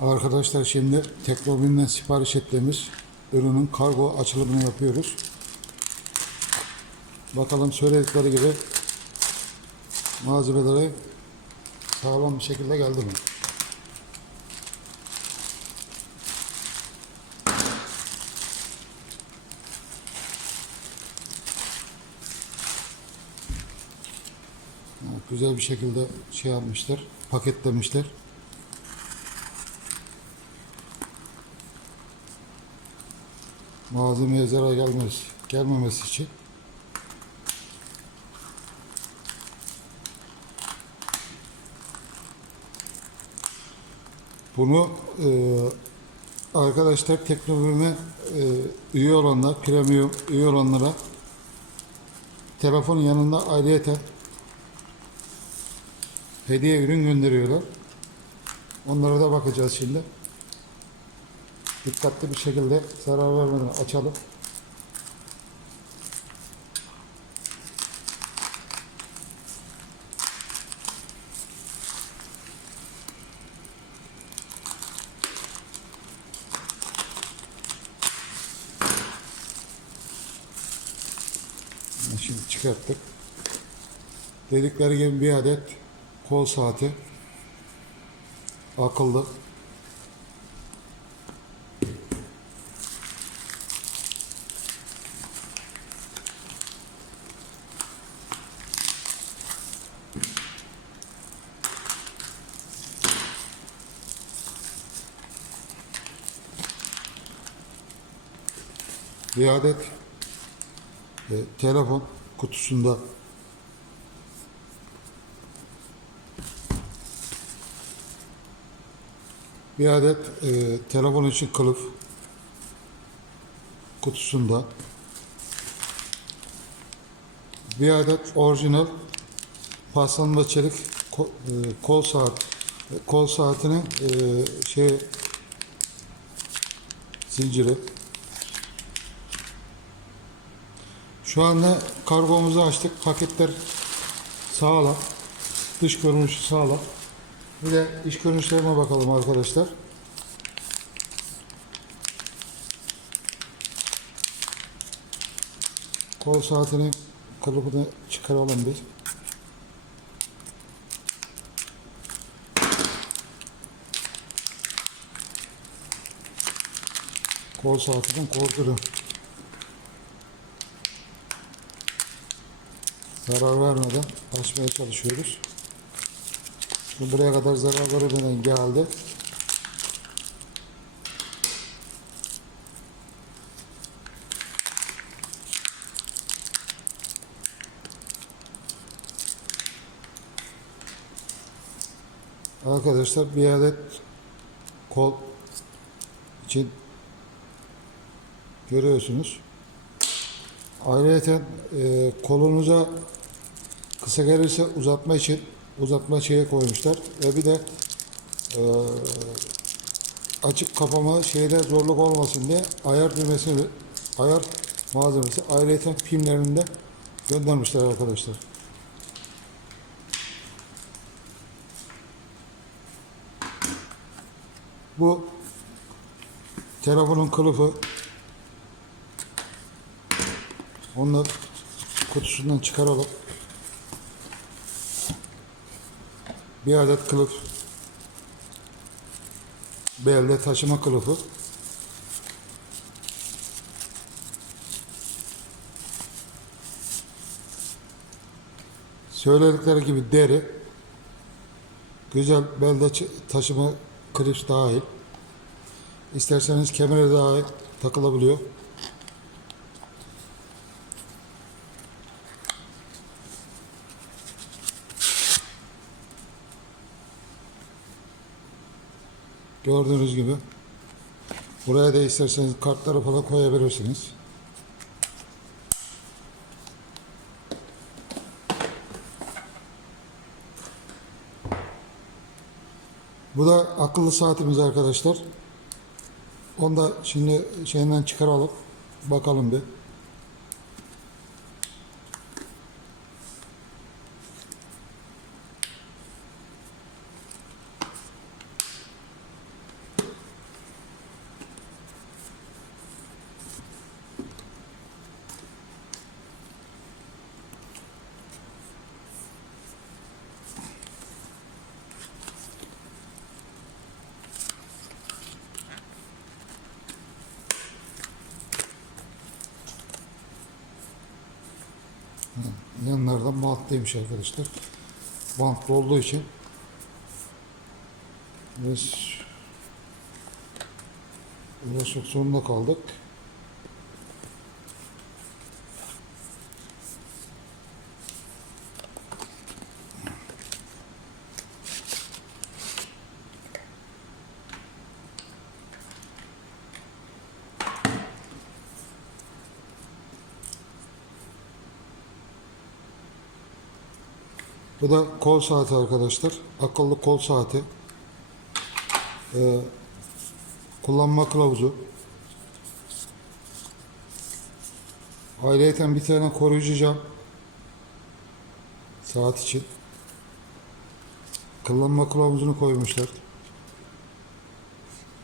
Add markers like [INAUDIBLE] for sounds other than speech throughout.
Arkadaşlar şimdi Teknobinden sipariş ettiğimiz ürünün kargo açılımını yapıyoruz. Bakalım söyledikleri gibi malzemeleri sağlam bir şekilde geldi mi? Güzel bir şekilde şey yapmışlar, paketlemişler. Malzemeye zarar gelmez, gelmemesi için bunu e, arkadaşlar teknolojime e, üye olanlar, premium üye olanlara telefonun yanında ayrıyeten hediye ürün gönderiyorlar. Onlara da bakacağız şimdi dikkatli bir şekilde zarar vermeden açalım. Şimdi çıkarttık. Dedikleri gibi bir adet kol saati akıllı bir adet e, telefon kutusunda. Bir adet e, telefon için kılıf kutusunda. Bir adet orijinal paslanma çelik ko- e, kol saat kol saatinin e, şey zinciri Şu anda kargomuzu açtık. Paketler sağlam. Dış görünüşü sağlam. Bir de iç görünüşlerine bakalım arkadaşlar. Kol saatinin kılıfını çıkaralım biz. Kol saatinin korkuru. Zarar vermeden açmaya çalışıyoruz. Şimdi buraya kadar zarar vermeden geldi. Arkadaşlar bir adet kol için görüyorsunuz. Ayrıca e, kolunuza kısa gelirse uzatma için uzatma şeyi koymuşlar ve bir de e, açık kapama şeyde zorluk olmasın diye ayar düğmesi ayar malzemesi ayrıca pimlerini de göndermişler arkadaşlar. Bu telefonun kılıfı Da kutusundan çıkaralım. Bir adet kılıf. Belde taşıma kılıfı. Söyledikleri gibi deri. Güzel belde taşıma klips dahil. İsterseniz kemere dahil takılabiliyor. Gördüğünüz gibi. Buraya da isterseniz kartları falan koyabilirsiniz. Bu da akıllı saatimiz arkadaşlar. Onu da şimdi şeyinden çıkaralım. Bakalım bir. Tam bantlıymış arkadaşlar. Bantlı olduğu için biz uğraşmak zorunda kaldık. Bu da kol saati arkadaşlar. Akıllı kol saati. Ee, kullanma kılavuzu. Ayrıyeten bir tane koruyucu cam. Saat için. Kullanma kılavuzunu koymuşlar.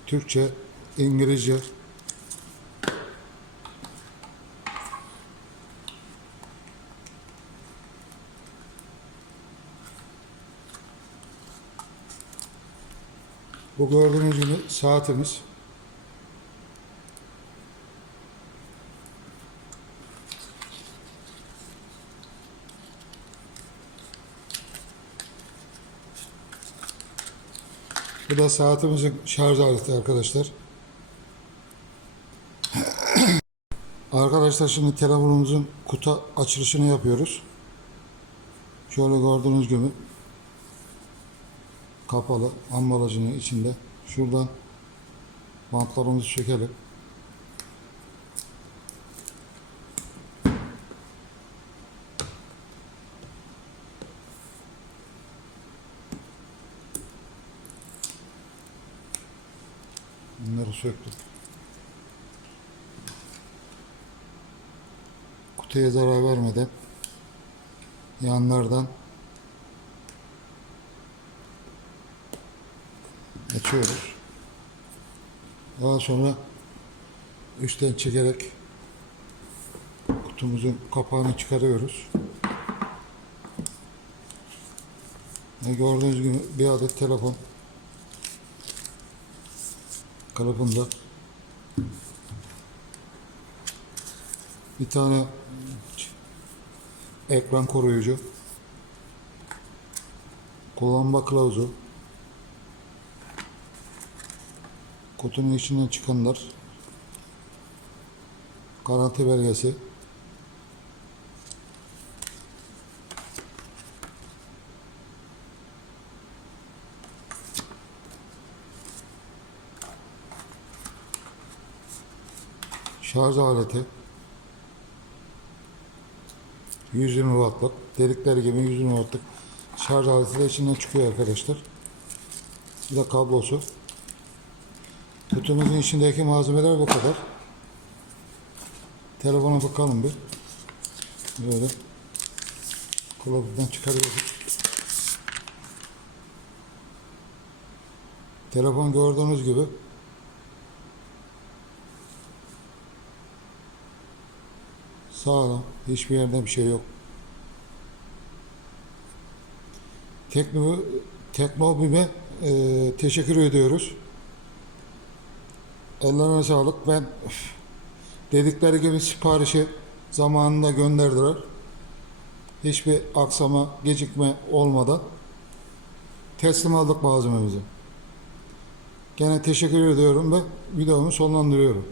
Türkçe, İngilizce. Bu gördüğünüz gibi saatimiz. Bu da saatimizin şarj aleti arkadaşlar. [CLEARS THROAT] Arkadaşlar şimdi telefonumuzun kutu açılışını yapıyoruz. Şöyle gördüğünüz gibi kapalı ambalajının içinde. Şuradan bantlarımızı çekelim. Bunları söktük. Kutuya zarar vermeden yanlardan açıyoruz. Daha sonra üstten çekerek kutumuzun kapağını çıkarıyoruz. Ve gördüğünüz gibi bir adet telefon kalıbında bir tane ekran koruyucu kullanma kılavuzu kutunun içinden çıkanlar garanti belgesi şarj aleti 120 wattlık delikleri gibi 120 wattlık şarj aleti de içinden çıkıyor arkadaşlar. Bir de kablosu Kutumuzun içindeki malzemeler bu kadar. Telefona bakalım bir. Böyle. Kılavuzdan çıkarıyoruz. Telefon gördüğünüz gibi sağlam. Hiçbir yerde bir şey yok. Tekno, Teknobim'e e, teşekkür ediyoruz. Ellerine sağlık. Ben dedikleri gibi siparişi zamanında gönderdiler. Hiçbir aksama, gecikme olmadan teslim aldık malzememizi. Gene teşekkür ediyorum ve videomu sonlandırıyorum.